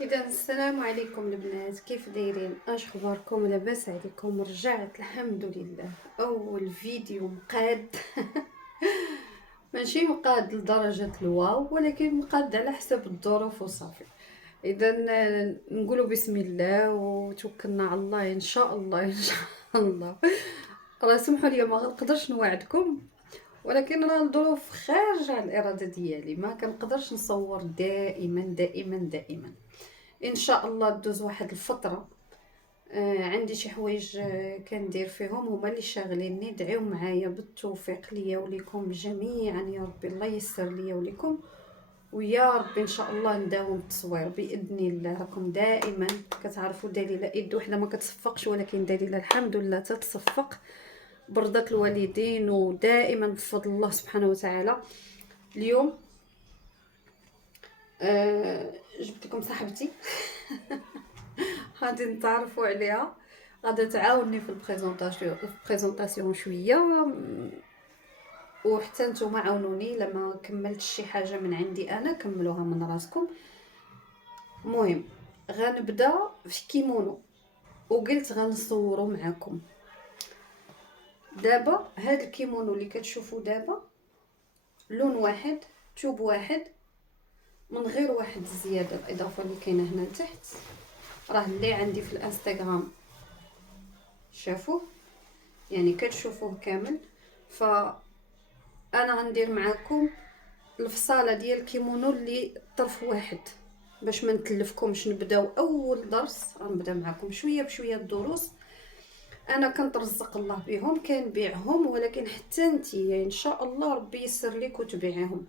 اذا السلام عليكم البنات، كيف دايرين؟ اش اخباركم؟ لاباس عليكم؟ رجعت الحمد لله. اول فيديو مقاد. ماشي مقاد لدرجه الواو، ولكن مقاد على حسب الظروف وصافي. اذا نقولوا بسم الله وتوكلنا على الله، ان شاء الله ان شاء الله. راه سمحوا لي ما نقدرش نوعدكم، ولكن راه الظروف خارجه على الاراده ديالي، ما كنقدرش نصور دائما دائما دائما. ان شاء الله دوز واحد الفتره. عندي شي حوايج كندير فيهم هما اللي شاغليني. دعيو معايا بالتوفيق ليا وليكم جميعا يا ربي، الله ييسر ليا وليكم، ويا ربي ان شاء الله نداوم التصوير باذن الله. راكم دائما كتعرفوا دليله يد وحده ما كتصفقش، ولكن دليله الحمد لله تتصفق برضة الوالدين، ودائما بفضل الله سبحانه وتعالى. اليوم جبت لكم صاحبتي. غادي نتعرفوا عليها، غادا تعاوني في البريزونطاسيون شويه، وحتى نتوما عاونوني لما كملت شي حاجه من عندي انا كملوها من راسكم. المهم غنبدا في كيمونو، وقلت غنصورو معاكم. دابا هاد الكيمونو اللي كتشوفوا دابا لون واحد، توب واحد، من غير واحد الزياده الاضافه اللي كاينه هنا لتحت، راه اللي عندي في الانستغرام شافوه، يعني كتشوفوه كامل. فانا غندير معاكم الفصاله ديال الكيمونو اللي طرف واحد باش ما نتلفكمش. نبداو اول درس غنبدا معاكم شويه بشويه الدروس. انا كنترزق الله بهم كنبيعهم، ولكن حتى نتي يعني ان شاء الله ربي يسر لك وتبيعيهم.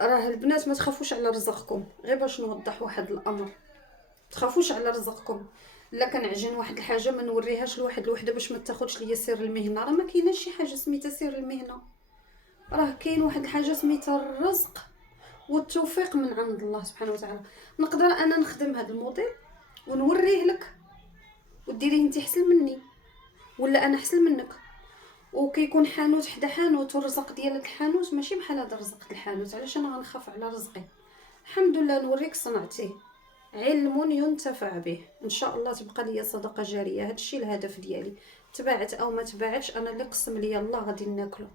راه البنات ما تخافوش على رزقكم، غير باش نوضح واحد الامر، تخافوش على رزقكم. لا كنعجن واحد الحاجه ما نوريهاش لواحد الوحده باش ما تاخذش ليا سر المهنه. راه ما كايناش شي حاجه سميتها سر المهنه، راه كاين واحد الحاجه سميتها الرزق والتوفيق من عند الله سبحانه وتعالى. نقدر انا نخدم هذا الموديل ونوريه لك وديريه انت احسن مني، ولا انا احسن منك، وكيكون حانوت حدا حانوت، والرزق ديال الحانوت ماشي بحال هذا الرزق الحانوت. علاش انا غنخاف على رزقي؟ الحمد لله نوريك صنعتي، علم ينتفع به. ان شاء الله تبقى لي صدقه جاريه. هادشي الهدف ديالي، تبعت او ما تبعتش انا اللي قسم لي الله غادي ناكلو،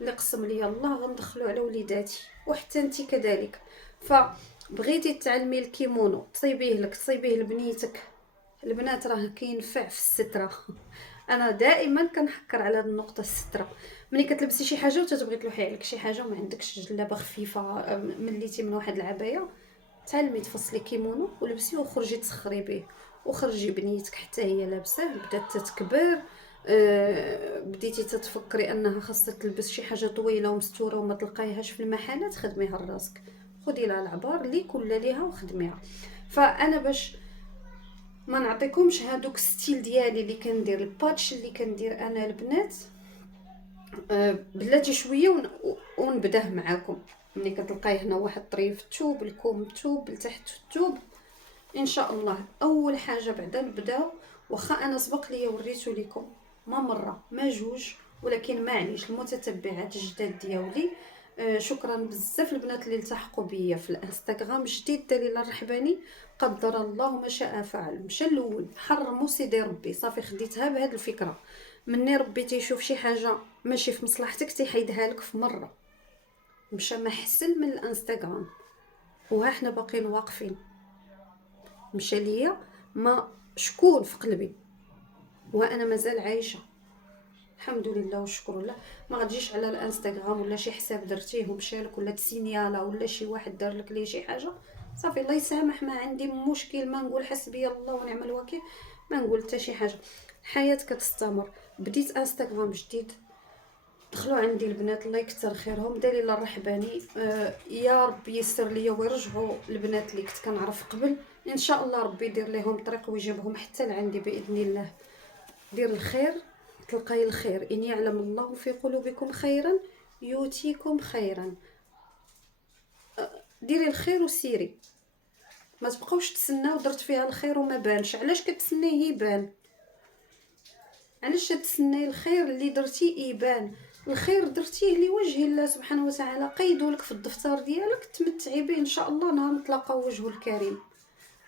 اللي قسم لي الله غندخلو على وليداتي، وحتى انت كذلك. فبغيتي تعلمي الكيمونو تصيبيه لك، تصيبيه لبنيتك. البنات راه كينفع في الستره. انا دائما كنحكر على هذه النقطه، الستره. ملي كتلبسي شي حاجه وتتبغي تلوحي عليك شي حاجه وما عندكش جلابه خفيفه، مليتي من واحد العبايه، تعلمي تفصلي كيمونو ولبسيه وخرجي تسخري به، وخرجي بنيتك حتى هي لابسه بدات تتكبر. بديتي تتفكري انها خاصها تلبس شي حاجه طويله ومستوره وما تلقايهاش في المحلات، خدميها لراسك، خدي لها العبار اللي كل ليها وخدميها. فانا باش ما نعطيكمش هادوك ستيل ديالي اللي كندير، الباتش اللي كندير انا البنات، بلاتي شويه ونبداه معاكم. ملي كتلقاي هنا واحد طريف الثوب، الكم الثوب لتحت الثوب، ان شاء الله اول حاجه بعدا نبداو. واخا انا سبق لي وريتو لكم ما مره ما جوج، ولكن معليش المتتبعات الجداد ديالي، شكرا بزاف البنات اللي التحقوا بيا في الانستغرام جديد. دليله الرحباني قدر الله ما شاء فعل، مشى الاول حرموا سيدي ربي، صافي خديتها بهذه الفكره. مني ربي تيشوف شي حاجه ماشي في مصلحتك تيحيدها لك في مره. مشى ما حسن من الانستغرام، وها حنا باقيين واقفين. مشى ليا ما شكون في قلبي، وانا مازال عايشه الحمد لله والشكر لله. ما غتجيش على الانستغرام ولا شي حساب درتيه ومشى لك، ولا تسينيالا، ولا شي واحد دار لك ليه شي حاجه، صافي الله يسامح، ما عندي مشكل. ما نقول حسبي الله ونعم الوكيل، ما نقول حتى شي حاجه. الحياه كتستمر. بديت انستغرام جديد، دخلوا عندي البنات الله يكثر خيرهم، دليله الرحباني. يا ربي يسر ليا ويرجعوا البنات اللي كنت كنعرف قبل، ان شاء الله ربي يدير لهم طريق ويجيبهم حتى لعندي باذن الله. دير الخير تلقاي الخير، ان يعلم الله في قلوبكم خيرا يؤتيكم خيرا. ديري الخير وسيري، ما تبقاوش تسناو درت فيها الخير وما بانش. علاش كتسنيه يبان؟ علاش تسناي الخير اللي درتي يبان؟ الخير درتيه لوجه الله سبحانه وتعالى، قيدوا لك في الدفتر ديالك تمتعي به ان شاء الله نهار نتلاقاو وجهه الكريم.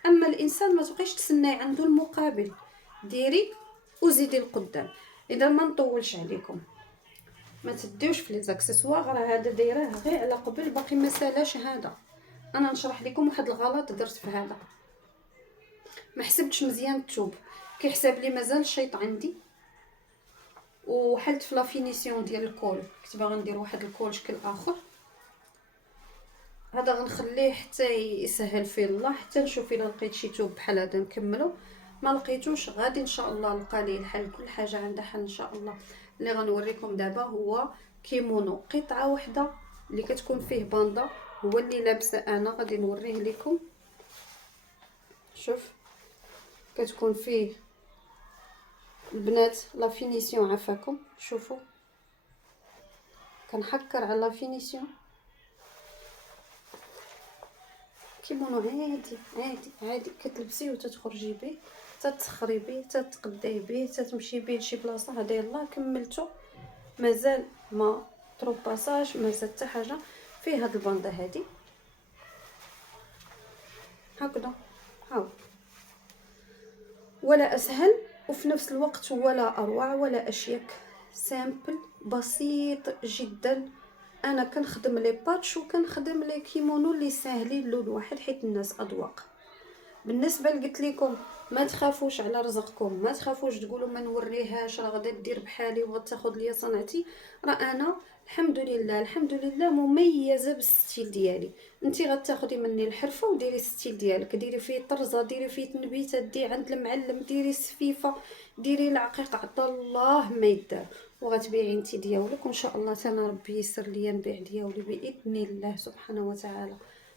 اما الانسان ما تبقيش تسناي عنده المقابل، ديري وزيدي القدام. اذا ما نطولش عليكم، ما تديوش في لي زاكسسوار، راه هذا دايراه غير على قبل، باقي ما سالاش هذا. انا نشرح لكم واحد الغلط درت في هذا، ما حسبتش مزيان الثوب، كيحسب لي مازال الشيط عندي، وحلت في لا فينيسيون ديال الكول، كنت باغا ندير واحد الكول شكل اخر. هذا غنخليه حتى يسهل فيه الله، حتى نشوف الا لقيت شي ثوب بحال هذا نكملو. ما لقيتوش غادي ان شاء الله نلقى ليه الحل، كل حاجه عندها حل ان شاء الله. اللي غنوريكم دابا هو كيمونو قطعه واحده اللي كتكون فيه باندا، هو اللي لابسه انا، غادي نوريه لكم. شوف كتكون فيه البنات لا فينيسيون، عافاكم شوفوا كنحكر على لا فينيسيون. كيمونو عادي عادي عادي، كتلبسيه وتتخرجي به، تتسخري به، تتقداي به، تتمشي به لشي بلاصه. هذا يلاه كملتو، مازال ما ترو باساج، مازال حتى حاجه. فيه هاد الباندا هادي هكذا، هاو ولا اسهل وفي نفس الوقت ولا اروع ولا اشيك، سامبل بسيط جدا. انا كنخدم لي باتش وكنخدم لي كيمونو اللي ساهلين لون واحد حيت الناس اذواق. بالنسبه قلت لكم ما تخافوش على رزقكم، ما تخافوش تقولوا ما نوريهاش راه غادا دير بحالي وغتاخذ ليا صنعتي. راه انا الحمد لله الحمد لله مميزه بالستيل ديالي. انتي غتاخدي مني الحرفه وديري الستيل ديالك، ديري فيه طرزه، ديري فيه تنبيته، دي عند المعلم، ديري السفيفه، ديري العقيق، عطا الله ما يدار، وغتبيعي انتي ديالك وان شاء الله انا ربي يسر ليا نبيع ديالي باذن الله سبحانه وتعالى.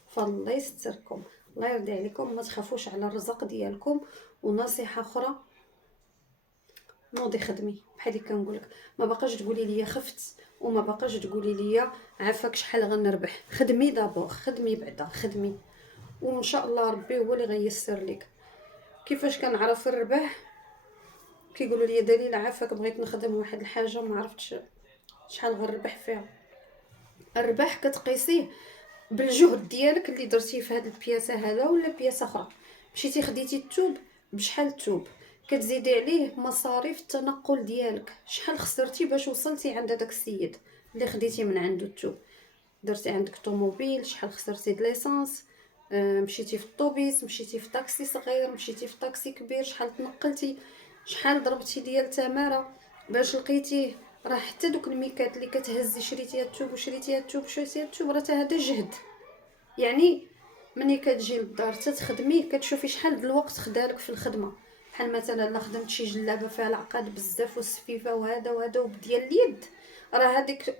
فالله يستركم، الله يرضي عليكم، ما تخافوش على الرزق ديالكم. ونصيحه اخرى، نوضي خدمي بحال اللي كنقولك، ما باقاش تقولي لي خفت وما باقاش تقولي لي عافاك شحال غنربح. خدمي دابور، خدمي بعدا خدمي، وان شاء الله ربي هو اللي غيسر لك. كيفاش كنعرف الربح؟ كيقولوا لي دليل عافاك بغيت نخدم واحد الحاجه ما عرفتش شحال غنربح فيها. الربح كتقيسيه بالجهد ديالك اللي درتيه في هذه البياسه هذا ولا بياسه اخرى. مشيتي خديتي الثوب بشحال الثوب، كتزيدي عليه مصاريف التنقل ديالك، شحال خسرتي باش وصلتي عند داك السيد اللي خديتي من عنده الثوب. درتي عندك طوموبيل، شحال خسرتي د ليسانس، مشيتي في الطوبيس، مشيتي في طاكسي صغير، مشيتي في طاكسي كبير، شحال تنقلتي، شحال ضربتي ديال تماره باش لقيتيه. راه حتى دوك الميكات اللي كتهزي شريتيها الثوب وشريتيها الثوب وشريتيها الثوب، راه هذا جهد. يعني ملي كتجي للدار تخدميه كتشوفي شحال د الوقت خدالك في الخدمه. بحال مثلا لا خدمت شي جلابه فيها العقاد بزاف والسفيفه وهذا وهذا وبديال اليد، راه هذيك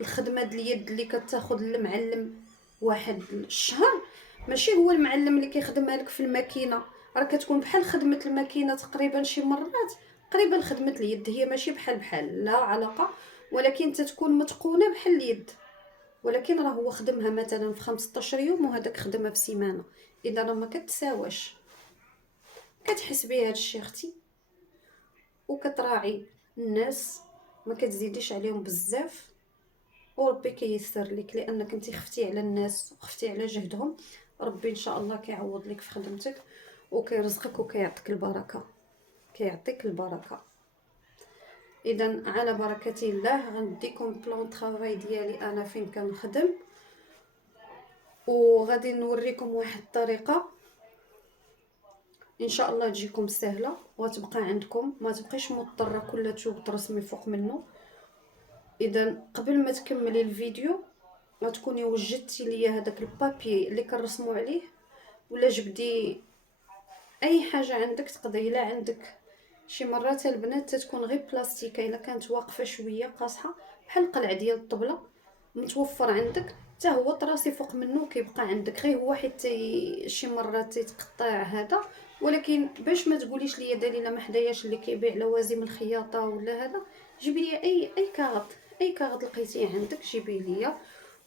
الخدمه ديال اليد اللي كتاخذ المعلم واحد الشهر ماشي هو المعلم اللي كيخدمها لك في الماكينه. راه كتكون بحال خدمه الماكينه تقريبا، شي مرات قريبه لخدمه اليد، هي ماشي بحال لا علاقه، ولكن تتكون متقونه بحال اليد. ولكن راه هو خدمها مثلا في 15 يوم وهذاك خدمها في سيمانه، اذا راه ما كتساواش. كتحسبي هذا الشيء اختي وكتراعي الناس، ما كتزيديش عليهم بزاف، وربي كيسر لك لانك انت خفتي على الناس وخفتي على جهدهم. ربي ان شاء الله كيعوض لك في خدمتك وكيرزقك وكيعطيك البركه، كيعطيك البركه. اذا على بركه الله غنديكم بلون طرافاي ديالي انا فين كنخدم، وغادي نوريكم واحد الطريقه ان شاء الله تجيكم سهله وتبقى عندكم، ما تبقيش مضطره كل ثوب ترسمي فوق منه. اذا قبل ما تكملي الفيديو غتكوني وجدتي ليا هذاك البابي اللي كنرسموا عليه، ولا جبدي اي حاجه عندك تقدري. لا عندك شي مرات البنات تتكون غير بلاستيكه، الا كانت واقفه شويه قاصحه بحال القلع ديال الطبله متوفر عندك حتى هو طراسي فوق منه كيبقى عندك غير هو، حيت شي مرات تيتقطع هذا. ولكن باش ما تقوليش ليا دليله ما حداياش اللي كيبيع لوازم الخياطه ولا هذا، جيبي لي اي كاغط، اي كاغط لقيتيه عندك جيبيه ليا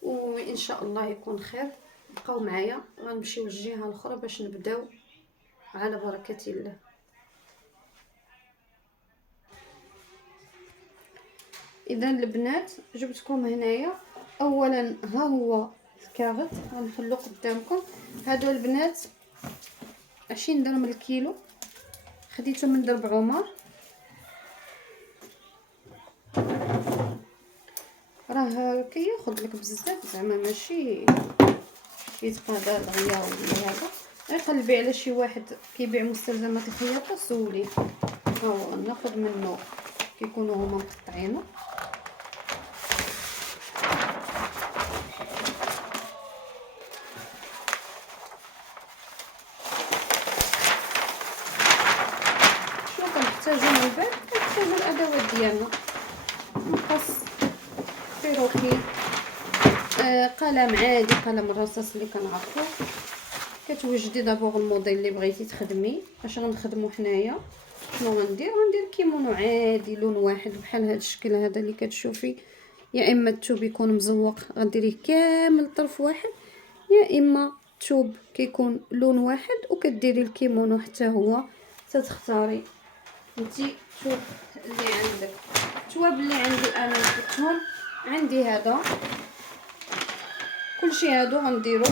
وان شاء الله يكون خير. بقاو معايا غنمشيو للجهه الاخرى باش نبداو على بركه الله. اذا البنات جبتكم هنايا. اولا ها هو الكاغط غنحلو قدامكم. هادو البنات 20 درهم الكيلو، خديته من درب عمر. راه كياخذ لك بزاف، زعما ماشي يتقاضى دغيا ولا هذا. غير قلبي على شي واحد كيبيع مستلزمات الخياطه سوليه، ها هو ناخذ منه كيكونوا هما مقطعينه. شنو كنحتاجو من بعد؟ كنحتاجو الادوات ديالنا، مقص، بيروكي، قلم عادي، قلم الرصاص اللي كنعرفو. كتوجدي دابور الموديل اللي بغيتي تخدمي. اش غنخدمو حنايا؟ شنو غندير كيمونو عادي لون واحد بحال هذا الشكل هذا اللي كتشوفي. يا اما الثوب يكون مزوق غديريه كامل طرف واحد، يا اما الثوب كيكون لون واحد وكديري الكيمونو حتى هو. تتختاري انتي الثوب اللي عندك. الثواب اللي عندي انا جبتهم، عندي هذا كلشي هادو غنديرو.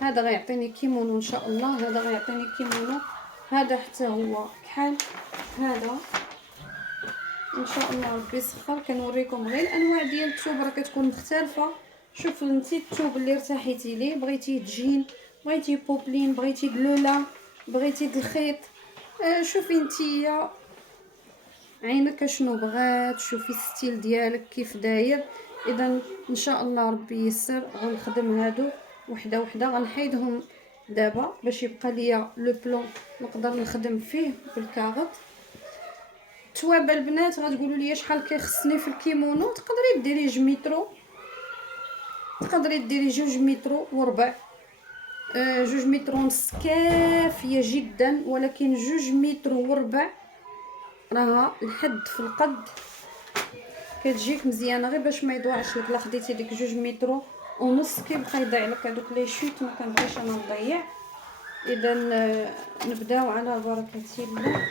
هذا غيعطيني كيمونو ان شاء الله، هذا غيعطيني كيمونو، هذا حتى هو كحل هذا ان شاء الله ربي يسخر. كنوريكم غير الانواع ديال الثوب راه كتكون مختلفه. شوف انتي الثوب اللي ارتحيتي ليه، بغيتي تجين، بغيتي بوبلين، بغيتي دلوله، بغيتي الخيط، شوفي انتيا عينك شنو بغات، شوفي الستيل ديالك كيف داير. اذا ان شاء الله ربي ييسر غنخدم هادو وحده وحده. غنحيدهم دابا باش يبقى ليا لو بلون نقدر نخدم فيه بالكاغط. التوابه البنات غتقولوا لي شحال كيخصني في الكيمونو. تقدري ديري 2 متر، تقدري ديري 2 متر وربع، 2 متر ونص كافيه جدا، ولكن 2 متر وربع راها الحد في القد كتجيك مزيانه، غير باش ما يضوعش لك. لا خديتي ديك 2 متر ونص كيبقى يضيع لك هذوك لي شوت، ما كنبغيش انا نضيع. اذا نبداو على بركه الله.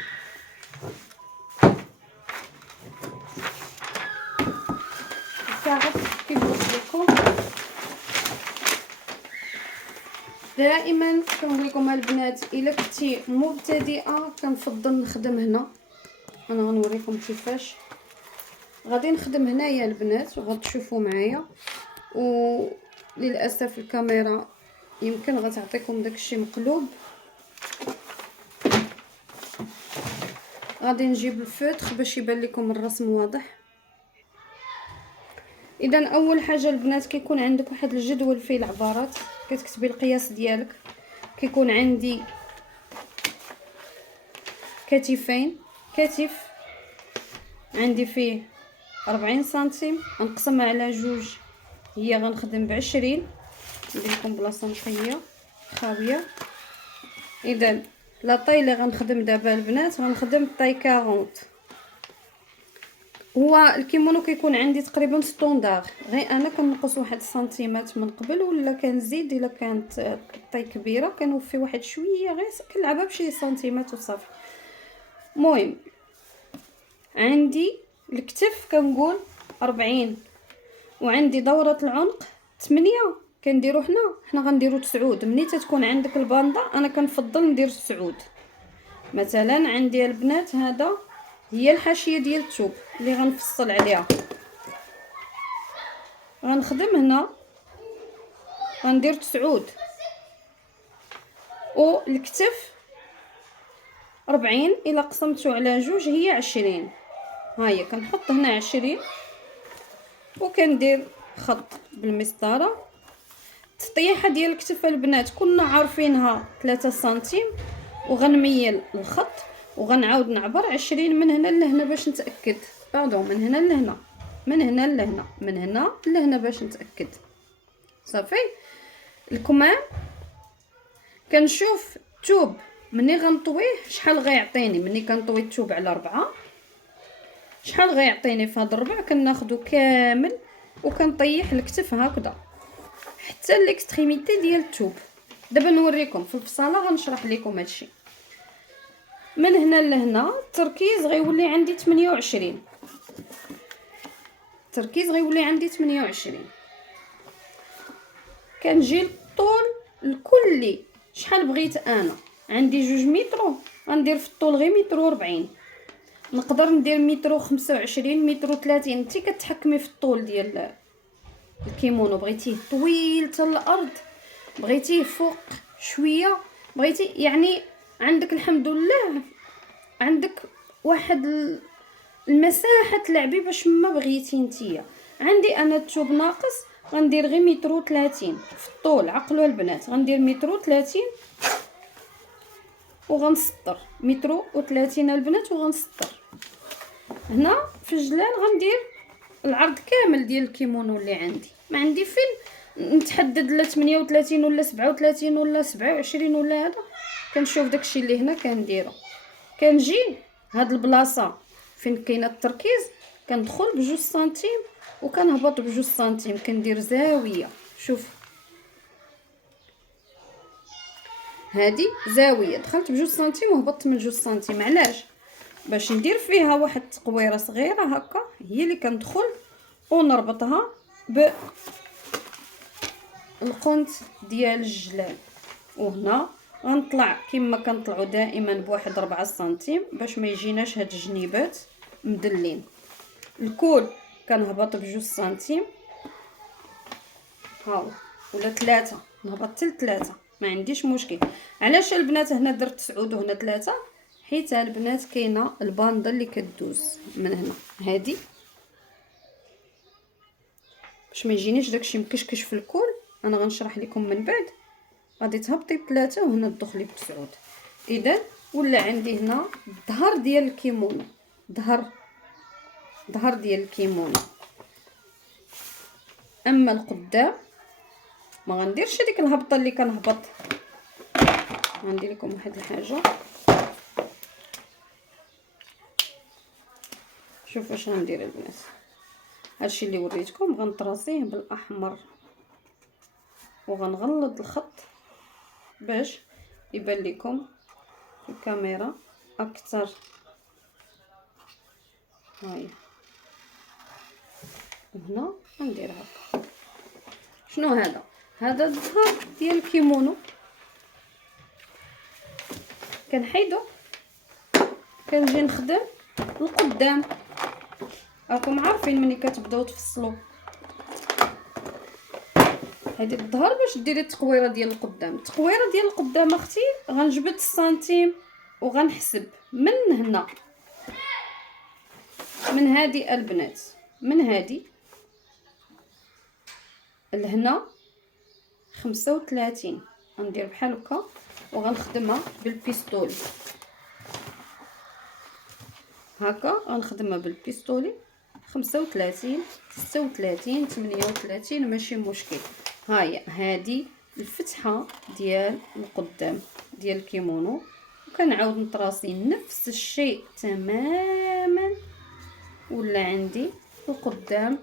الكاغط كيف قلت لكم دائما كنقول لكم البنات، الا كنتي مبتدئه كنفضل نخدم هنا. انا غنوريكم كيفاش غادي نخدم هنايا البنات وغتشوفوا معايا. وللاسف الكاميرا يمكن غتعطيكم داكشي مقلوب. غادي نجيب الفوتر باش يبان لكم الرسم واضح. اذا اول حاجه البنات كيكون عندك واحد الجدول فيه العبارات، كتكتبي القياس ديالك. كيكون عندي كتفين، كتف عندي فيه 40 سنتيم، غنقسمها على 2، هي غنخدم ب20. ندير لكم بلاصه نقيه خاويه. اذا لا طاي اللي غنخدم دابا البنات غنخدم طاي 40. هو الكيمونو كيكون عندي تقريبا ستوندار، غير انا كنقص واحد سنتيمات من قبل ولا كنزيد. الا كانت الطاي كبيره كنوفي واحد شويه، غير كنلعبها بشي سنتيمات وصافي. المهم عندي الكتف كنقول 40، وعندي دوره العنق 8. كنديرو حنا غنديرو 9. ملي تتكون عندك الباندا انا كنفضل ندير 9. مثلا عندي البنات هذا هي الحاشيه ديال الثوب اللي غنفصل عليها، غنخدم هنا غندير 9. والكتف 40 الا قسمته على 2 هي 20. ها هي كنحط هنا 20 وكندير خط بالمسطره. التطييحه ديال الكتف البنات كنا عارفينها 3 سنتيم، وغنميل الخط وغنعاود نعبر 20 من هنا لهنا باش نتاكد. باردون، من هنا لهنا، من هنا لهنا، من هنا لهنا باش نتاكد. صافي. الكمام كنشوف الثوب مني غنطويه شحال غيعطيني. مني كنطوي الثوب على 4 شحال غيعطيني في هاد الربع كناخدو كامل وكنطيح الكتف هكذا حتى الاكستريميتي ديال الثوب. دابا نوريكم في الفصاله غنشرح لكم هادشي. من هنا لهنا التركيز غيولي عندي 28. التركيز غيولي عندي 28. كنجي للطول الكلي شحال بغيت انا، عندي 2 متر، غندير في الطول غير 140 متر. نقدر ندير 125 متر 30 انت كتحكمي في الطول ديال الكيمونو. بغيتيه طويل حتى الارض، بغيتيه فوق شويه، بغيتي يعني عندك الحمد لله عندك واحد المساحه تلعبي باش ما بغيتي نتيا. عندي انا الثوب ناقص، غندير غير 130 في الطول. عقلوا البنات، غندير 130 وغنسطر 130 البنات وغنسطر. هنا في الجلال غندير العرض كامل ديال الكيمونو اللي عندي. ما عندي فين نتحدد لا 38 ولا 37 ولا 27 ولا هذا. كنشوف داكشي اللي هنا كنديرو. كنجي هاد البلاصه فين كاينه التركيز كندخل ب2 سنتيم وكنهبط ب2 سنتيم. كندير زاويه، شوف هادي زاويه، دخلت ب2 سنتيم وهبطت من 2 سنتيم. علاش؟ باش ندير فيها واحد التقويره صغيره هكا، هي اللي كندخل ونربطها بالقنت ديال الجلال. وهنا غنطلع كما كنطلعوا دائما بواحد 4 سنتيم باش ما يجيناش هاد الجنيبات مدلين. الكول كنهبط ب2 سنتيم هاو، ولا 3 نهبط حتى 3 ما عنديش مشكل. علاش البنات هنا درت 9 وهنا 3؟ حيت البنات كاينه الباندا اللي كدوز من هنا هادي باش ما يجينيش داكشي مكشكش في الكول. انا غنشرح لكم من بعد. غادي تهبطي ب3 وهنا تدخلي ب9. اذا ولا عندي هنا الظهر ديال الكيمونو، ظهر ديال الكيمونو. اما القدام ما غنديرش ديك الهبطه اللي كنهبط. غندير لكم واحد الحاجه، شوف اش غندير البنات. هادشي اللي وريتكم غنطراسيه بالاحمر وغنغلظ الخط باش يبان لكم في الكاميرا اكثر. هاهي هنا غندير هكا. شنو هذا؟ هذا الظهر ديال الكيمونو. كنحيدو كنجي نخدم القدام. راكم عارفين ملي كتبداو تفصلوا هذه الظهر باش ديري التقويره ديال القدام. التقويره ديال القدام اختي غنجبد السنتيم وغنحسب من هنا، من هذه البنات، من هذه لهنا 35. غندير بحال هكا وغنخدمها بالبيستولي هكا. غنخدمها بالبيستولي 35 36 38 ماشي مشكل. هاهي هذه الفتحه ديال القدام ديال الكيمونو. وكنعاود نطراسي نفس الشيء تماما. ولا عندي القدام،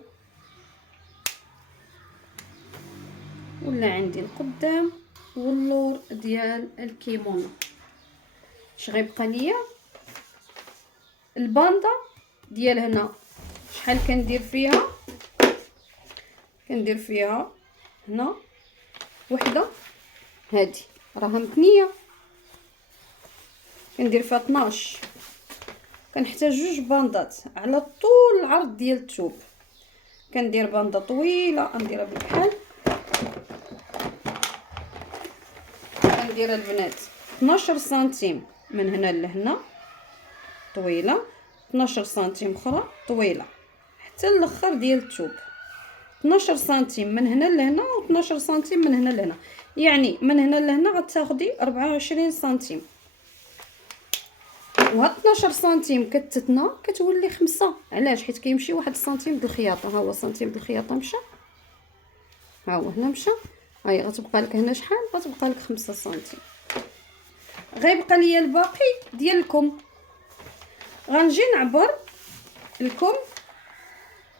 ولا عندي القدام واللور ديال الكيمونو. اش غيبقى ليا؟ الباندا ديال هنا شحال كندير فيها؟ كندير فيها هنا وحده، هادي راها متنيه، كندير فيها 12. كنحتاج 2 باندات على طول العرض ديال الثوب. كندير باندا طويله نديرها بالكحل. كندير البنات 12 سنتيم من هنا لهنا طويله، 12 سنتيم اخرى طويله حتى الاخر ديال الثوب. 12 سنتيم من هنا لهنا و12 سنتيم من هنا لهنا، يعني من هنا لهنا غتاخدي 24 سنتيم. وهاد 12 سنتيم كتتنا كتولي 5. علاش؟ حيت كيمشي 1 سنتيم د الخياطه. ها هو سنتيم د الخياطه مشى، ها هو هنا مشى. هاي غتبقى لك هنا شحال؟ غتبقى لك 5 سنتيم. غيبقى ليا الباقي ديال الكم. غنجي نعبر الكم،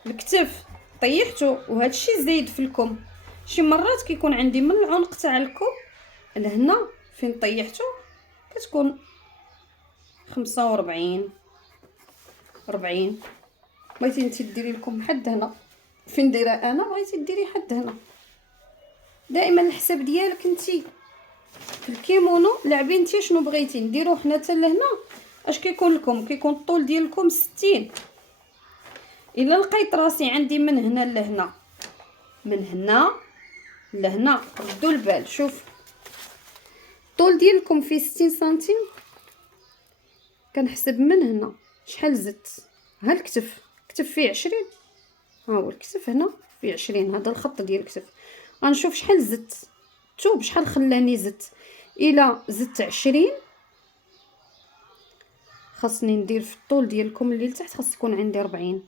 الكتف طيحته وهادشي زايد في الكم. شي مرات كيكون عندي من العنق تاع الكم لهنا فين طيحته كتكون 45 40. بغيتي انت ديري لكم حد هنا فين دايره انا؟ بغيتي ديري حد هنا. دائما الحساب ديالك انتي في الكيمونو. لعبي انتي شنو بغيتي نديرو حنا حتى لهنا. اش كيكون لكم؟ كيكون الطول ديالكم 60. الا لقيت راسي عندي من هنا لهنا، من هنا لهنا، ردوا البال. شوف الطول ديالكم فيه 60 سنتيم، كنحسب من هنا شحال زدت. ها الكتف، الكتف فيه 20. ها هو الكتف هنا فيه 20. هذا الخط ديال الكتف. غنشوف شحال زدت. شوف شحال خلاني زدت. الا زدت 20 خاصني ندير في الطول ديالكم اللي لتحت، خاص يكون عندي 40.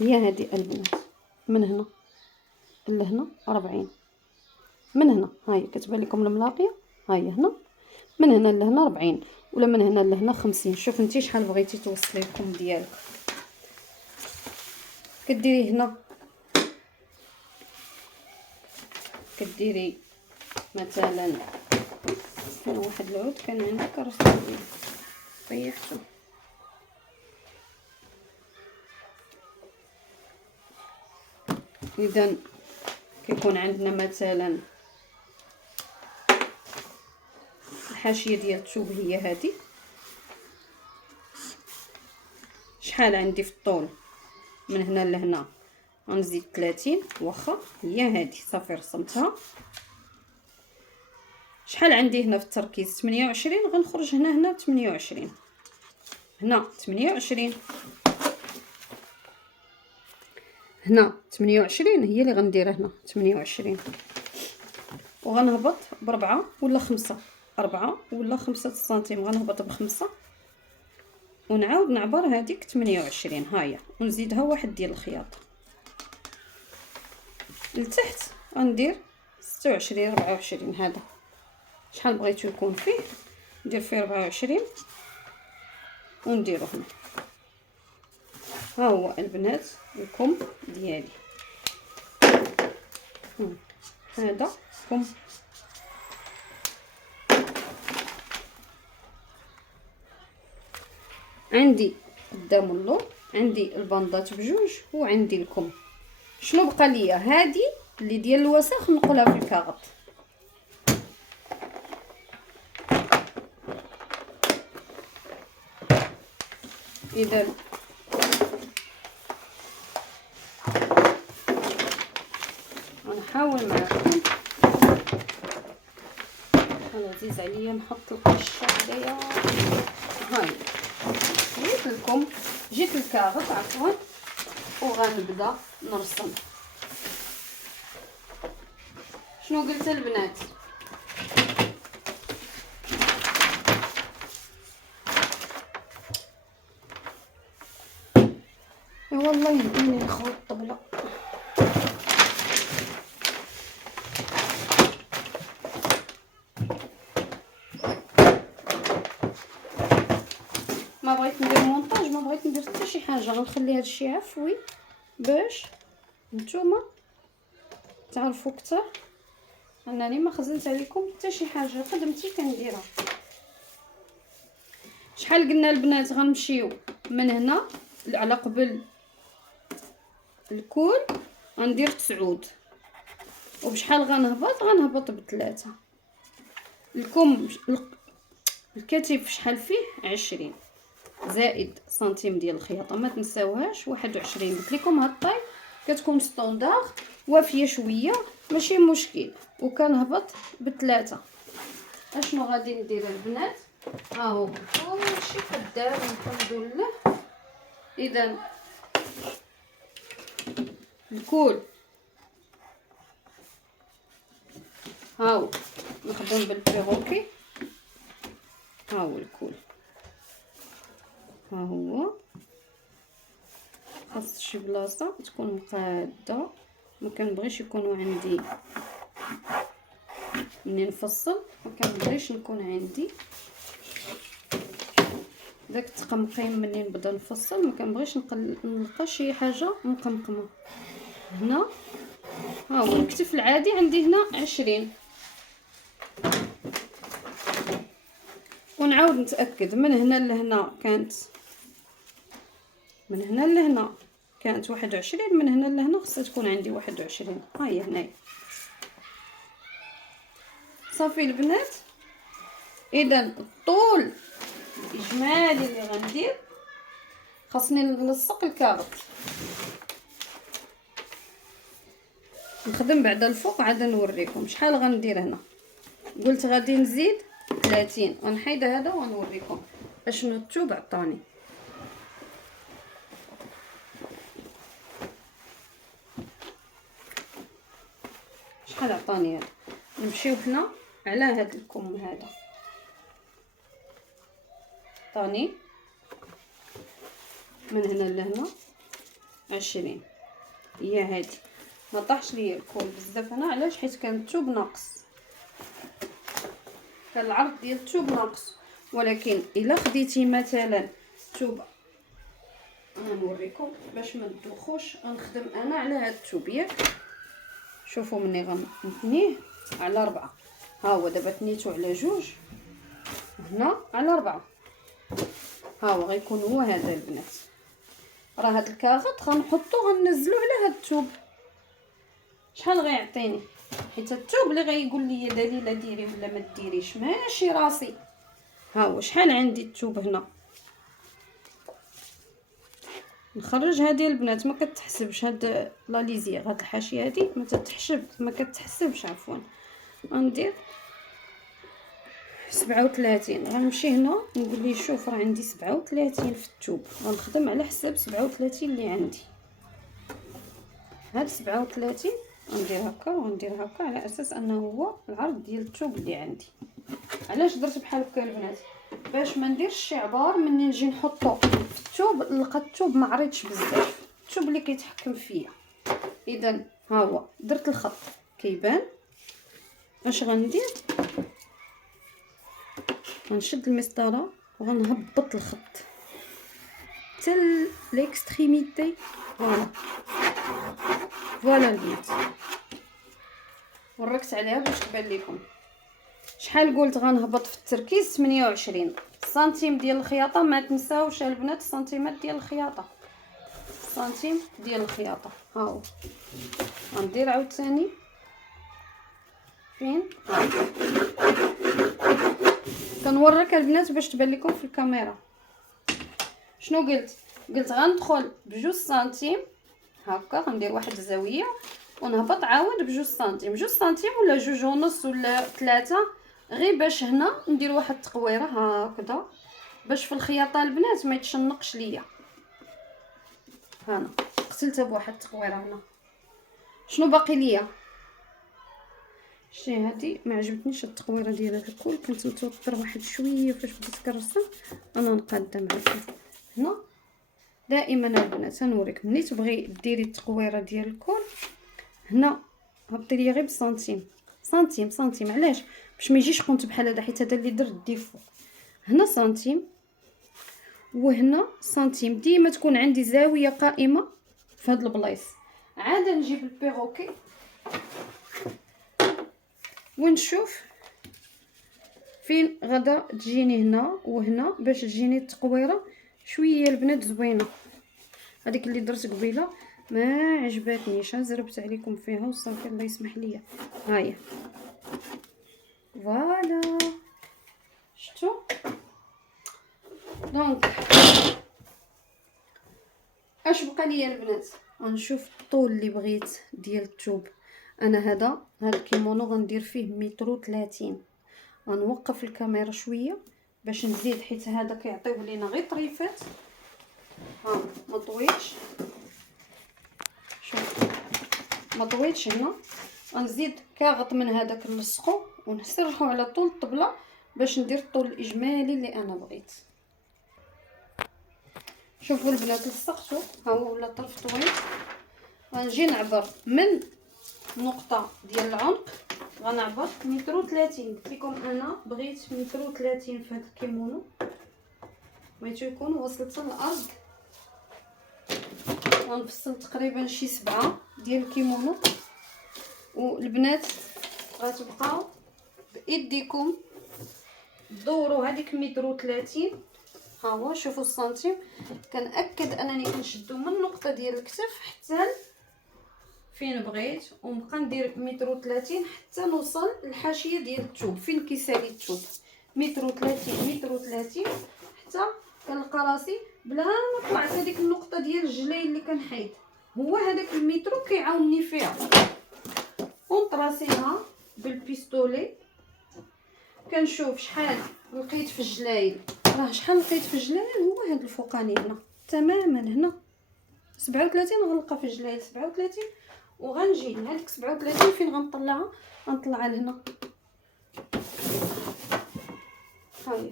هي هذه البنات، من هنا لهنا 40. من هنا هاي كتبان لكم الملاقيه، هاي هنا من هنا لهنا 40، ولا من هنا لهنا 50. شوف انتي شحال بغيتي توصلي لكم ديالك. كديري هنا، كديري مثلا هنا واحد العود كان عندك راه طيحته. اذا كيكون عندنا مثلا الحاشيه ديال الثوب هي هذه. شحال عندي في الطول؟ من هنا لهنا غنزيد 30. واخا هي هذه صافي رسمتها. شحال عندي هنا في التركيز؟ 28. غنخرج هنا 28. هنا 28. هنا 28 هي اللي غندير هنا 28. وغنهبط ب4 ولا 5، 4 ولا 5 سنتيم. غنهبط ب5 ونعاود نعبر هذيك 28. هاهي ونزيدها واحد ديال الخياطه لتحت. غندير 26 24. هذا شحال بغيتو يكون فيه ندير فيه 24 ونديرو هنا. ها هو البنات الكم ديالي. هذا كم. عندي قدام اللور، عندي البندات بجوج، وعندي الكم. شنو بقى ليا؟ هذه اللي ديال الوسخ نقولها في الكاغط. اذا غنحاول معكم. انا عزيز عليا نحط القشه هدايا. هاي جيت لكم، جيت الكاغط عفوا، وغنبدا نرسم. شنو قلت البنات؟ والله يهديني الخوت الطبله. ما بغيت ندير مونتاج، ما بغيت ندير حتى شي حاجه. غنخلي هذا الشيء عفوي باش نتوما تعرفوا اكثر انني ما خزنت عليكم حتى شي حاجه. خدمتي كنديرها. شحال قلنا البنات؟ غنمشيو من هنا على قبل الكول غندير 9. وبشحال غنهبط؟ غنهبط ب3. الكم الكتف شحال فيه؟ 20 زائد سنتيم ديال الخياطه ما تنساوهاش. 21. قلت لكم هاد الطاي كتكون ستوندار وافيه شويه ماشي مشكل. وكنهبط ب3. اشنو غادي ندير البنات؟ ها هو كلشي خدام الحمد لله. اذا الكول هاو نخدم بالبيروكي. ها هو الكول، ها هو خاص شي بلاصه تكون مقاده. ما كنبغيش يكونوا عندي مني نفصل، ما كنبغيش نكون عندي داك التقمقيم مني نبدا نفصل. ما كنبغيش نلقى شي حاجه مقمقمه. هنا ها هو الكتف العادي عندي هنا 20. ونعاود نتاكد من هنا لهنا كانت، من هنا لهنا كانت 21 من هنا لهنا خصها تكون عندي 21. ها هي هنايا صافي البنات. اذا الطول الاجمالي اللي غندير خاصني نلصق الكاغط، نخدم بعدا الفوق عاد نوريكم شحال غندير هنا. قلت غادي نزيد 30، غنحيد هذا ونوريكم اشنو الثوب عطاني. شحال عطاني هذا. نمشيو حنا على هذا الكم هذا، عطاني من هنا لهنا 20. هي هادي ما طاحش ليا الكول بزاف هنا، علاش؟ حيت كان الثوب ناقص، كان العرض ديال الثوب ناقص. ولكن الا خديتي مثلا ثوب، انا نوريكم باش ما تدوخوش. غنخدم انا على هاد الثوب ياك، شوفوا مني غنثنيه على 4. ها هو دابا ثنيتو على 2، هنا على 4. ها هو غيكون هو هذا البنات. راه هاد الكاغط غنحطو غننزلو على هاد الثوب. شحال غيعطيني؟ حيت الثوب اللي غيقول لي دليله ديري ولا ما ديريش، ماشي راسي. ها هو شحال عندي الثوب هنا. نخرج هذه البنات ما كتحسبش، هاد لا ليزيغ هاد الحاشيه هذه ما كتحسبش عفوا. غندير 37. غنمشي هنا نقول ليه شوف راه عندي 37 في الثوب، غنخدم على حساب 37 اللي عندي. هاد 37 غندير هكا وغندير هكا على اساس انه هو العرض ديال الثوب اللي عندي. علاش درت بحال هكا البنات؟ باش ما نديرش شي عبار مني نجي نحطو في الثوب نلقى الثوب ما عريضش بزاف، الثوب اللي كيتحكم فيا. اذا ها هو درت الخط كيبان. اش غندير؟ غنشد المسطره وغنهبط الخط حتى ليكستريميتي. فوالا البنات، وركت عليها باش تبان لكم. شحال قلت غنهبط في التركيز؟ 28 سنتيم ديال الخياطه. ما تنساوش البنات السنتيمات ديال الخياطه، سنتيم ديال الخياطه. ها هو غندير عاوتاني فين كنوريك البنات باش تبان لكم في الكاميرا. شنو قلت غندخل ب2 سنتيم هكا، غندير واحد الزاويه ونهبط عاود ب2 سنتيم، 2 سنتيم ولا 2.5 ولا 3، غير باش هنا ندير واحد التقويره هكذا باش في الخياطه البنات ما يتشنقش ليا. هنا قتلتها بواحد التقويره. هنا شنو باقي ليا؟ شتي هادي ما عجبتنيش التقويره ديال هذا الكل، كنت متوتر واحد شويه فاش بديت كنرسم. انا نقاده معكم هنا دائما البنات. نوريك ملي تبغي ديري التقويره ديال الكل هنا هبطي لي غير بسنتيم سنتيم. علاش؟ باش ما يجيش قنت بحال هذا، حيت هذا اللي درت ديفو. هنا سنتيم وهنا سنتيم، ديما تكون عندي زاويه قائمه في هاد البلايص. عاد نجيب البيروكي ونشوف فين غدا تجيني هنا وهنا باش تجيني التقويره شويه البنات زوينه. هذيك اللي درت قبيله ما عجبتنيش، زربت عليكم فيها وصافي الله يسمح ليا. هاهي فوالا شفتوا. دونك اش بقى ليا البنات؟ غنشوف الطول اللي بغيت ديال الثوب. انا هذا الكيمونو غندير فيه 1.30 متر. غنوقف الكاميرا شويه باش نزيد، حيت هذا كيعطيو لينا غير طريفات. ها ما طويتش، شوف ما طويتش. هنا غنزيد كاغط من هذاك نلصقو ونسرحو على طول الطبله باش ندير الطول الاجمالي اللي انا بغيت. شوفوا البنات لصقتو ها هو ولا طرف طويل. غنجي نعبر من نقطه ديال العنق، غنعبر 1.30 متر. قلت لكم انا بغيت 1.30 متر في هذا الكيمونو، بغيتو يكون وصلت للارض. غنفصل تقريبا شي 7 ديال الكيمونو. والبنات غتبقاو بايديكم دوروا هذيك 1.30 متر ها هو شوفوا السنتيم. كنأكد انني كنشدو من النقطه ديال الكتف حتى فين بغيت، ونبقى ندير 130 متر حتى نوصل للحاشيه ديال الثوب فين كيسالي الثوب. 130 130 حتى كنلقى راسي بلا ما طلعت هذيك النقطه ديال الجلاي اللي كنحيد. هو هذاك المترو كيعاونني فيها. ونطراسيها بالبيستولي، كنشوف شحال لقيت في الجلايل. راه شحال لقيت في الجلايل هو هذا الفوقاني هنا تماما، هنا 37 غنلقى في الجلايل 37، وغنجي لهاديك 37 فين غنطلعها، غنطلعها لهنا. هاهي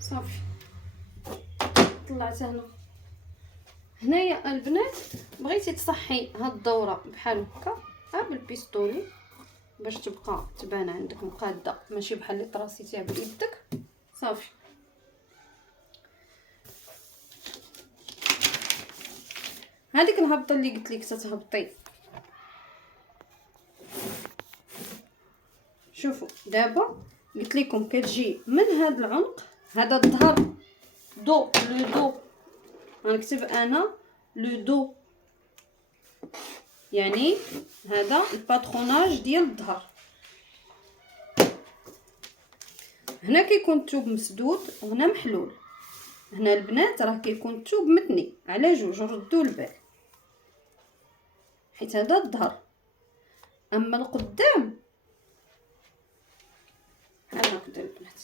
صافي طلعتها هنا. هنايا البنات بغيتي تصحي هاد الدوره بحال هكا بالبيستولي باش تبقى تبان عندك مقاده، ماشي بحال اللي طراسيتيها بيدك. صافي هذيك الهبطه اللي قلت لك تتهبطي. شوفوا دابا قلت لكم كتجي من هذا العنق، هذا الظهر دو لو دو، غنكتب انا لو دو، يعني هذا الباتروناج ديال الظهر. هنا كيكون الثوب مسدود وهنا محلول. هنا البنات راه كيكون الثوب متني على جوج، ردوا البال، حيت هذا الظهر. اما القدام بحال هكذا البنات.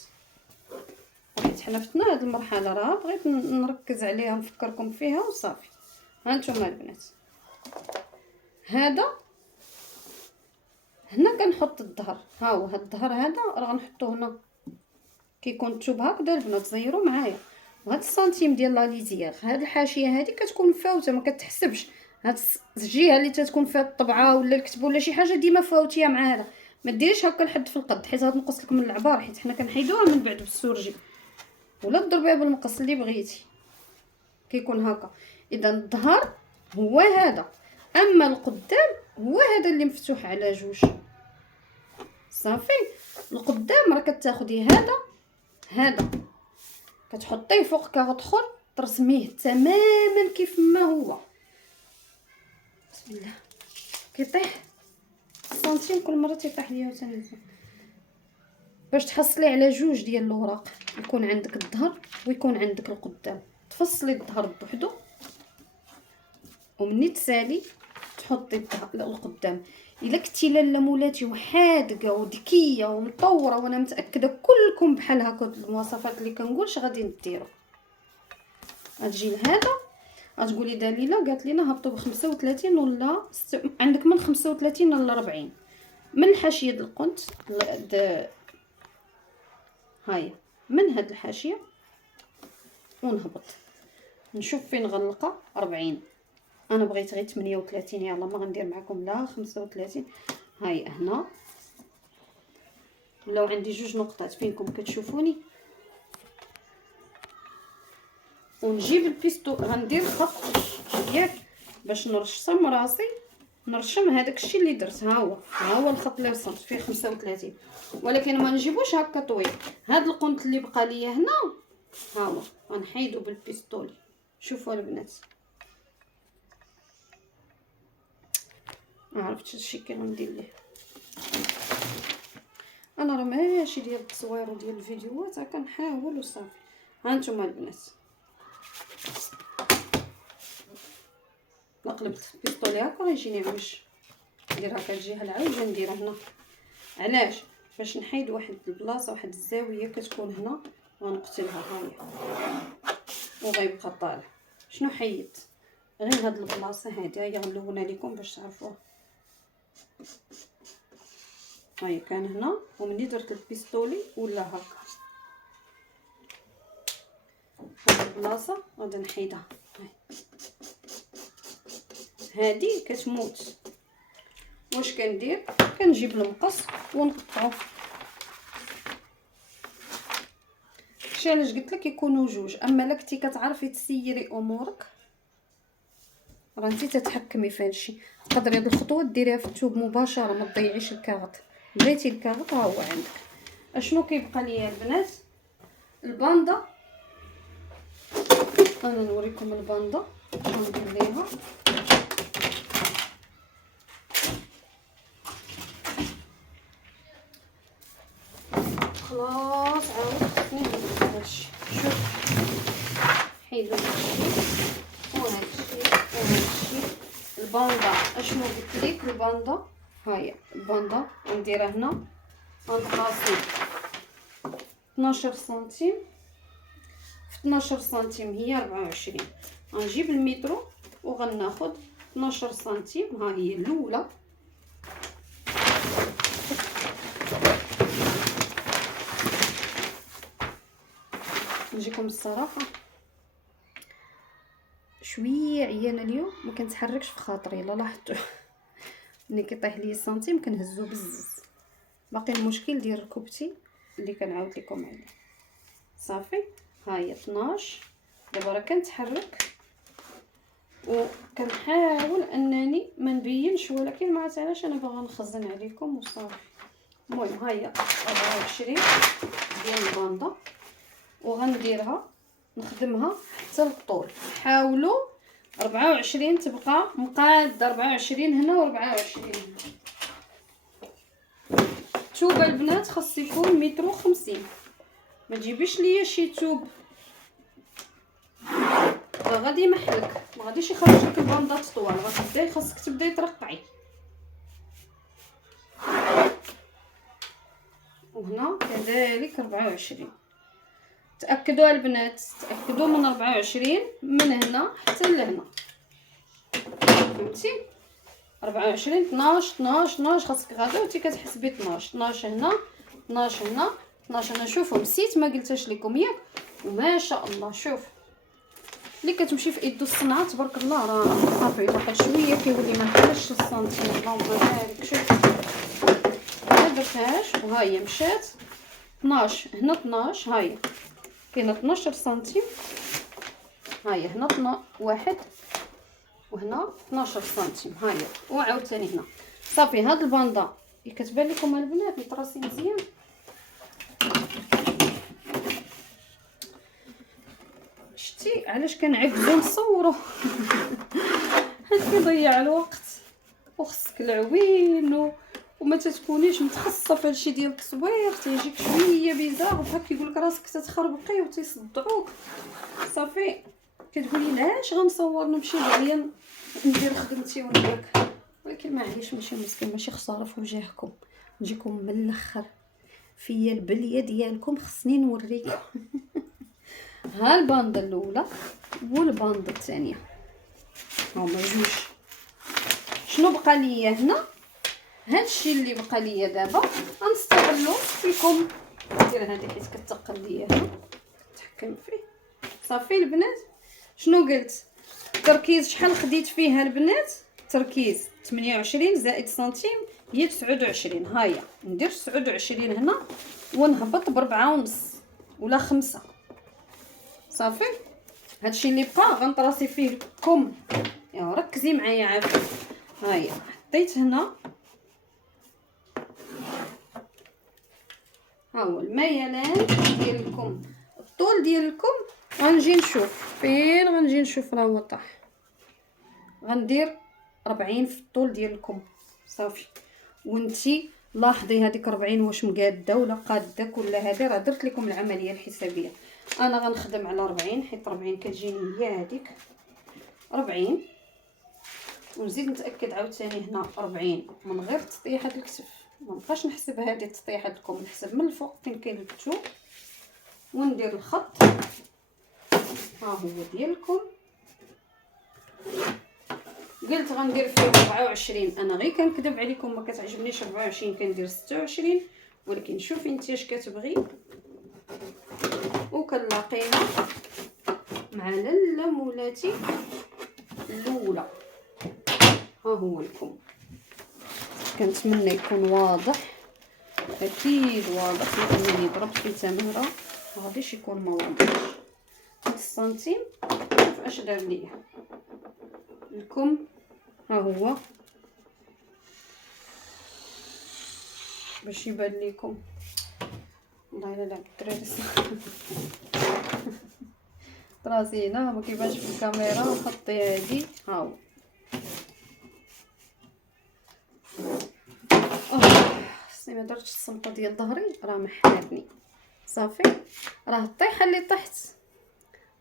حيت حنا فتنا هذه المرحله راه بغيت نركز عليها نفكركم فيها وصافي. ها نتوما البنات، هذا هنا كنحط الظهر. ها هو هذا الظهر هذا راه غنحطوه هنا، كيكون الثوب هكذا البنات. زيروا معايا. وهاد السنتيم ديال لا ليزيير، هاد الحاشيه هذه كتكون فاوته ما كتحسبش. هاد الجهه اللي تتكون فيها الطبعه ولا الكتب ولا شي حاجه ديما فاوتيها مع هذا. ما ديريش هكا لحد في القد، حيت غتنقص لك من العبار، حيت حنا كنحيدوها من بعد بالسورجي، ولا تضربيها بالمقص اللي بغيتي كيكون هكا. اذا الظهر هو هذا، اما القدام هو هذا اللي مفتوح على جوج. صافي القدام راه كتاخدي هذا كتحطيه فوق كاغط اخر، ترسميه تماما كيف ما هو. بسم الله. كيطيح السنتيم كل مره تيطيح ليا ثاني، باش تحصلي على جوج ديال الوراق، يكون عندك الظهر ويكون عندك القدام. تفصلي الظهر بوحدو، ومني تسالي تحطي الظهر القدام. الا كنتي لاله مولاتي وحادقه وذكيه ومطوره، وانا متاكده كلكم بحال هكا المواصفات اللي كنقولش غادي ديروا. غتجي لهذا غتقولي دليله قالت لينا هبطوا ب 35 ولا عندك من 35 ل 40 من الحاشيه ديال القنت. هاي من هاد الحاشيه ونهبط نشوف فين غنلقى 40. انا بغيت غير 38، يلا ما غندير معكم لا 35. هاي هنا ولاو عندي جوج نقطات فينكم كتشوفوني. ونجيب البيستو غندير خط ياك باش نرشم راسي، نرشم هذاك الشيء اللي درت. ها هو الخط اللي رسمت فيه 35، ولكن ما نجيبوش هكا طويل. هذا القنت اللي بقى ليا هنا ها هو غنحيدو بالبيستولي. شوفوا البنات، ما عرفتش هادشي كي غندير ليه انا، راه ماشي ديال التصوير وديال الفيديوهات، كنحاول وصافي. ها نتوما البنات، لا قلبت البيستولي هكا غيجيني عوج، ندير هكا الجهه العوجه نديرها هنا. علاش؟ باش نحيد واحد البلاصه، واحد الزاويه كتكون هنا ونقتلها. هاهي وغيبقى طالع. شنو حيدت؟ غير هاد البلاصه هادي هي غنلونها لكم باش تعرفوها. هاي كان هنا، ومني درت البيستولي ولا هكا هاد البلاصه غادي نحيدها. هادي كتموت. واش كندير؟ كنجيب المقص ونقطعو. شي علاش قلت لك يكونوا جوج. اما الا كنتي كتعرفي تسيري امورك راه انت تتحكمي في هادشي، تقدري هاد الخطوه ديريها في الثوب مباشره، ما تضيعيش الكاغط. بغيتي الكاغط ها هو عندك. اشنو كيبقى ليا البنات؟ الباندا. انا نوريكم الباندا شنو ندير ليها. خلاص عاود خصني ندير هادشي. شوف حيدو هادشي وهادشي. الباندا اشنو قلت لك؟ الباندا هاهي الباندا نديرها هنا، غنقاسي 12 سنتيم في 12 سنتيم هي 24. غنجيب المترو وغناخد 12 سنتيم. ها هي الاولى، نجيكم الصراحه شويه عيانه اليوم، ما كنتحركش في خاطري. لا لاحظتوا ملي كيطيح لي السنتيم كنهزو بزز. باقي المشكل ديال ركبتي اللي كنعاود لكم عليه. صافي ها هي 12. دابا راه كنتحرك وكنحاول انني ما نبينش، ولكن ما عرفت علاش انا باغا نخزن عليكم وصافي. المهم ها هي 24 ديال الباندا، وغنديرها نخدمها حتى للطول. حاولوا 24 تبقى مقاد، 24 هنا و24 هنا. توب البنات خاص يكون متر 50. ما تجيبيش ليا شي توب غادي يمحلك، ما غاديش يخرج لك الباندا طوال. غتبداي خاصك تبداي ترقعي. وهنا كذلك 24. تاكدوا البنات، تاكدوا من 24 من هنا حتى لهنا، فهمتي؟ 24 12 12 12 خاصك غادا وانت كتحسبي 12 12 هنا 12 هنا 12 هنا. شوفوا نسيت ما قلتش لكم ياك، وما شاء الله شوف اللي كتمشي في يدو الصنعه تبارك الله راه صافي. واحد شويه كيولي ما بحالش السنتيم. اللهم بارك. شوف ما درتهاش وها هي مشات 12 هنا 12. ها هي كاينه 12 سنتيم. ها هي هنا واحد وهنا 12 سنتيم. ها هي وعاوتاني هنا. صافي هاد الباندا كتبان لكم البنات مطراسي مزيان. شتي علاش كنعجزو نصورو هاد كيضيع الوقت وخصك العوين وما تتكونيش متخصصه في هادشي ديال التصوير، تيجيك شويه بيزار وبحال كيقولك راسك تتخربقي وتيصدعوك. صافي كتقولي لاش غنصور نمشي بعيا ندير خدمتي ونبرك، ولكن معليش ماشي مسكين، ماشي خساره في وجهكم. نجيكم من الاخر فيا البليه ديالكم خصني نوريكم ها الباندا الاولى والباندا الثانيه هما جوج. شنو بقى ليا هنا؟ هادشي اللي بقى ليا دابا غنستغلو فيكم. ندير هادي حيت كتقل ليا هنا نتحكم فيه. صافي البنات شنو قلت؟ التركيز شحال خديت فيها البنات؟ تركيز 28 زائد سنتيم هي 29. هيا ندير 29 هنا ونهبط بربعة ونص ولا 5. صافي هادشي اللي بقى غنطراسي فيه الكم. يا ركزي معايا عافاك. هيا حطيت هنا ها هو الميلان ديال الكم، الطول ديال الكم. غنجي نشوف فين غنجي نشوف راه هو طاح. غندير 40 في الطول ديال الكم. صافي وانتي لاحظي هذيك 40 واش مقاده ولا قادك ولا هذه. راه درت لكم العمليه الحسابيه. انا غنخدم على 40 حيت 40 كتجيني هي هذيك 40، ونزيد نتاكد عاوتاني هنا 40 من غير تطيح هاد الكتف. ما نبقاش نحسب هذه تطيح هادكم، نحسب من الفوق فين كاين البتو وندير الخط. ها هو ديالكم قلت غندير فيه 24. انا غير كنكذب عليكم، ما كتعجبنيش 24 كندير 26، ولكن شوفي انت اش كتبغي. وكنلاقينا مع لاله مولاتي الاولى. ها هو لكم، كنتمنى يكون واضح، اكيد واضح لانني ضربت في تماره ما غاديش يكون ما واضحش. السنتيم شوف اش دار ليا لكم. ها هو باش يبان لكم. والله الا لعب الدراري راسي هنا ما كيبانش في الكاميرا. حطي هادي ها هو. خصني ما درتش الصمطه ديال ظهري راه محاتني صافي. راه الطيحه اللي طحت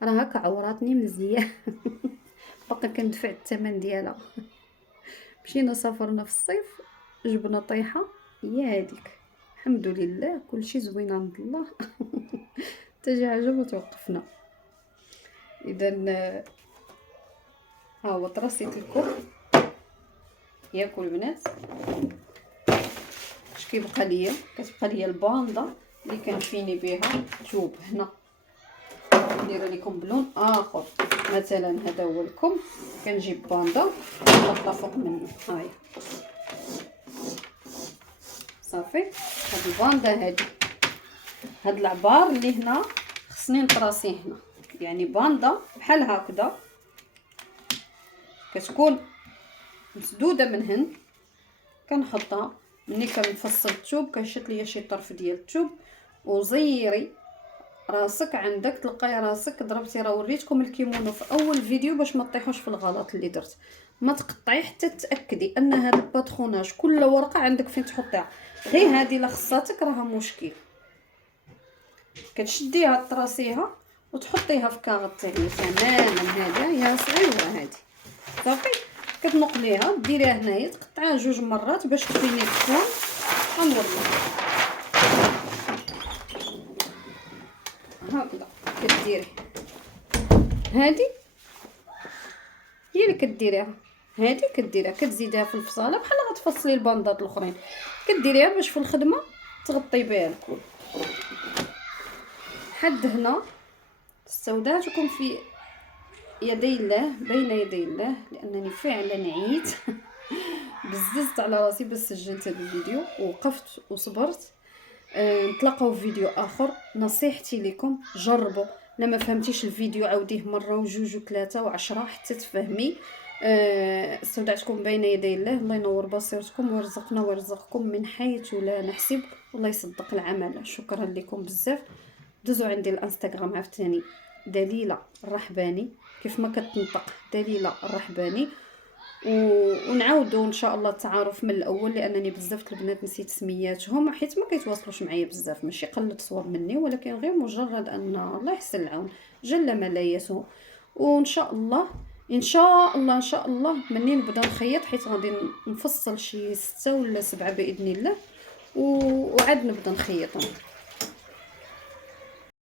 راه هكا عوراتني مزيان باقي كندفع الثمن ديالها. مشينا سافرنا في الصيف جبنا طيحه هي هذيك. الحمد لله كلشي زوين عند الله حتى شي حاجه ما توقفنا. اذا ها هو طراسيت لكم ياكل البنات. اش كيبقى ليا؟ كتبقى ليا الباندا اللي كنفيني بها توب هنا. ندير لكم بلون اخر مثلا هذا هو الكم. كنجيب باندا نحطها فوق منه هاهي صافي. هاد الباندا هادي هاد العبار اللي هنا خصني نطراسيه هنا. يعني باندا بحال هكذا كتكون مسدوده من هنا كنحطها. ملي كنفصل الثوب كنشد ليا شي طرف ديال الثوب وزيري راسك عندك تلقاي راسك ضربتي. راه وريتكم الكيمونو في اول فيديو باش ما تطيحوش في الغلط اللي درت. ما تقطعي حتى تاكدي ان هذا الباتروناج كل ورقه عندك فين تحطيها. غير هذه لا خصاتك راها مشكل. كتشديها تراسيها وتحطيها في كاغطيه تماما. هذا يا صغيره هذه صافي. كتنقليها ديريها هنايا تقطعيها جوج مرات باش تفيني الفرن. غنوريك هكذا كديري. هذه هي اللي كديريها. هذه كديريها كتزيديها في الفصاله بحال غتفصلي الباندات الاخرين. كديريها باش في الخدمه تغطي بها الكل. حد هنا استودعتكم في يدي الله بين يدي الله لانني فعلا عييت بززت على راسي بس سجلت هذا الفيديو ووقفت وصبرت. نتلاقاو في فيديو اخر. نصيحتي لكم جربوا. لما فهمتيش الفيديو عاوديه مره وجوج وثلاثه وعشرة حتى تفهمي. استودعتكم بين يدي الله. الله ينور بصيرتكم ويرزقنا ويرزقكم من حيث لا نحسب. والله يصدق العمل. شكرا لكم بزاف. دوزوا عندي الانستغرام عاوتاني دليله الرحباني كيف ما كتنطق دليله الرحباني. ونعاودوا ان شاء الله التعارف من الاول لانني بزاف البنات نسيت سمياتهم حيت ما كيتواصلوش معايا بزاف. ماشي قله صور مني ولكن غير مجرد ان الله يحسن العون جل ما لا يسهو. وان شاء الله ان شاء الله ان شاء الله مني نبدا نخيط حيت غادي نفصل شي 6 ولا 7 باذن الله وعاد نبدا نخيطهم.